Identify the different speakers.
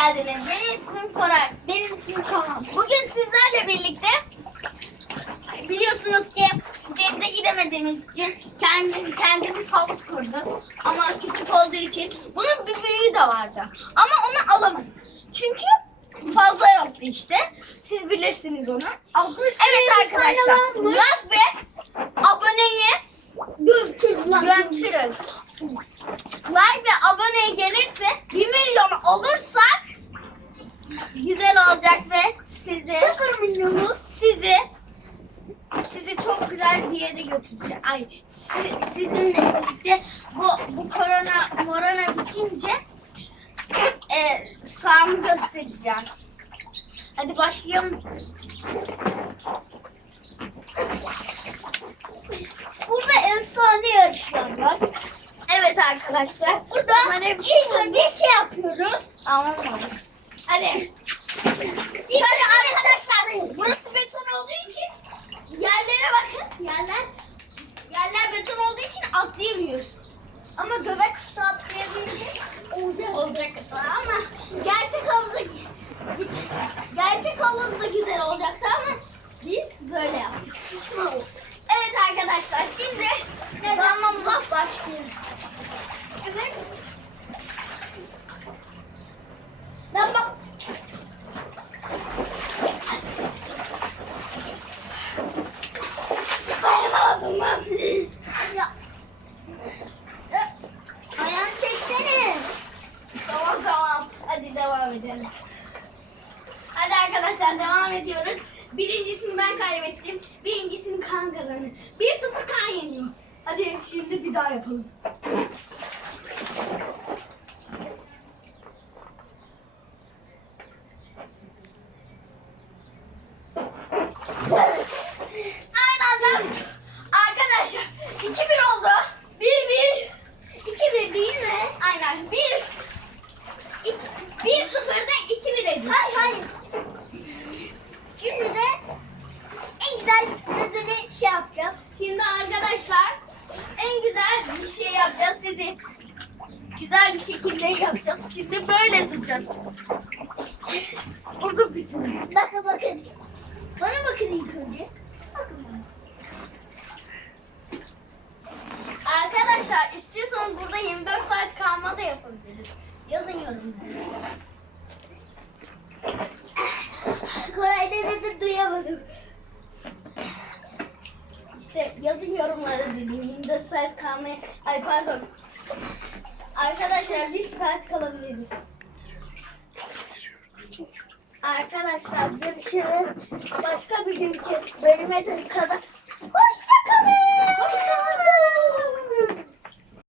Speaker 1: geldiniz. Benim ismim Koray. Benim ismim Kaan. Bugün sizlerle birlikte biliyorsunuz ki denize gidemediğimiz için kendi, kendimiz havuz kurduk. Ama küçük olduğu için bunun bir büyüğü de vardı. Ama onu alamadık. Çünkü fazla yoktu işte. Siz bilirsiniz onu. Evet arkadaşlar. Like ve aboneyi götürün. Like ve aboneye gelirse 1 milyon olursak güzel olacak ve sizi 0 milyonuz sizi sizi çok güzel bir yere götüreceğim. Ay si- sizinle birlikte bu bu korona morona bitince e, sahamı göstereceğim. Hadi başlayalım. Burada efsane yarışlar var. Evet arkadaşlar. Burada ilk önce şey yapıyoruz. Tamam mı? Hadi. Arkadaşlar burası beton olduğu için yerlere bakın. Yerler yerler beton olduğu için atlayamıyoruz. Ama göbek üstü atlayabilirsek olacak. Olacak ama gerçek havuzda gerçek havuzda güzel olacaktı ama biz böyle yaptık. Şişman olsun. Evet arkadaşlar şimdi damlamıza başlıyoruz. Evet. Ben bak. Dayanamadım ben. Ya. Ya, Ayağını çeksene. Tamam tamam. Hadi devam edelim. Hadi arkadaşlar devam ediyoruz. Birincisini ben kaybettim. Birincisini kan kazandı. 1-0 kan yeniyor. Hadi şimdi bir daha yapalım. Aynen anda. Arkadaşlar 2-1 oldu. 1-1. 2-1 değil mi? Aynen. 1 1-0'da 2-1 ediyor. Hayır hayır. Şimdi de en güzel mesela şey yapacağız. Şimdi arkadaşlar en güzel bir şey yapacağız. Sizi güzel bir şekilde yapacağız. Şimdi böyle tutacağız. Uzun bir süre. Bakın bakın. Bana bakın ilk önce. Bakın bana. Arkadaşlar istiyorsanız burada 24 saat kalma da yapabiliriz. Yazın yorumlara. Koray ne dedi duyamadım. İşte yazın yorumlara dedim 24 saat kalmaya. Ay pardon. Arkadaşlar bir saat kalabiliriz. Arkadaşlar görüşürüz. Başka bir günkü bölüme de kadar.